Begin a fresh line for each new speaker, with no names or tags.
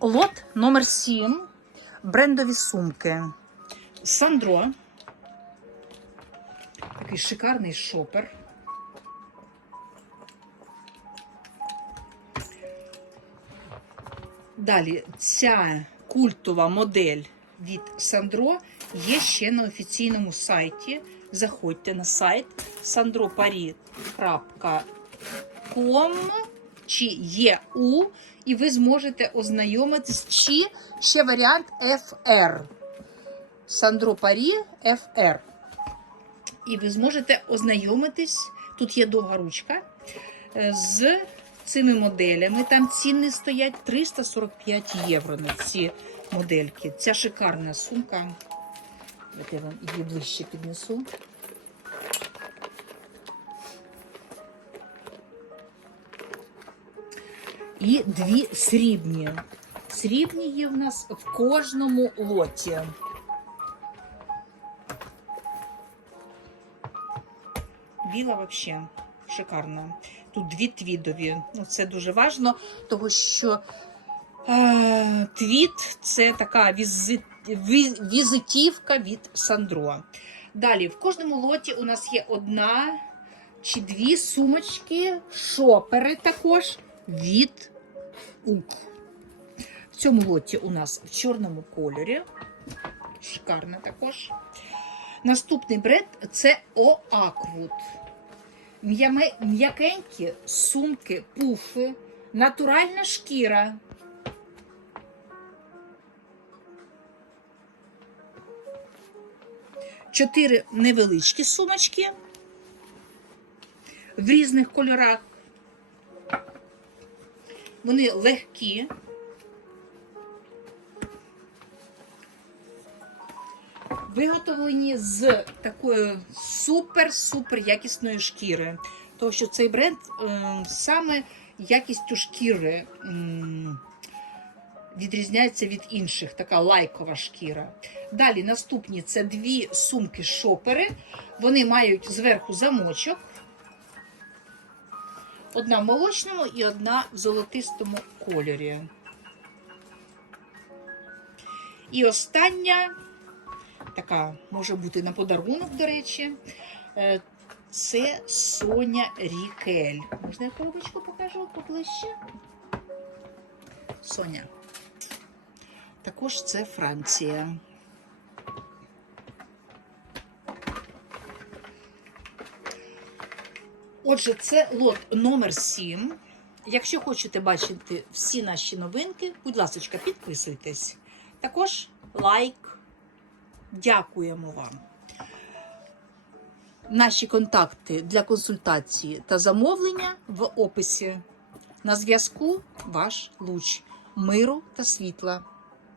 Лот номер 7. Брендові сумки. Сандро. Такий шикарний шопер. Далі ця культова модель від Сандро є ще на офіційному сайті. Заходьте на сайт sandropari.com чи ЄУ, і ви зможете ознайомитись, чи ще варіант FR. Сандро Парі FR. І ви зможете ознайомитись, тут є довга ручка, е, з цими моделями. Там ціни стоять 345 євро на ці модельки. Ця шикарна сумка. Я вам її ближче піднесу. І дві срібні. Срібні є в нас в кожному лоті. Біла взагалі шикарна. Тут дві твідові. Ну, це дуже важливо, тому що е, твіт це така візит, ві- візитівка від Сандро. Далі, в кожному лоті у нас є одна чи дві сумочки, шопери також від. В цьому лоті у нас в чорному кольорі. Шикарна також. Наступний бренд це Оаквуд. М'якенькі сумки, пуфи, натуральна шкіра. Чотири невеличкі сумочки в різних кольорах. Вони легкі. Виготовлені з такої супер-супер якісної шкіри. Тому що цей бренд е, саме якістю шкіри відрізняється від інших, така лайкова шкіра. Далі наступні це дві сумки-шопери. Вони мають зверху замочок. Одна в молочному і одна в золотистому кольорі. І остання, така може бути на подарунок, до речі, е, це Соня Рікель. Можна я коробочку покажу поближче? Соня. Також це Франція. Отже, це лот номер 7. Якщо хочете бачити всі наші новинки, будь ласка, підписуйтесь. Також лайк. Дякуємо вам. Наші контакти для консультації та замовлення в описі. На зв'язку ваш луч миру та світла.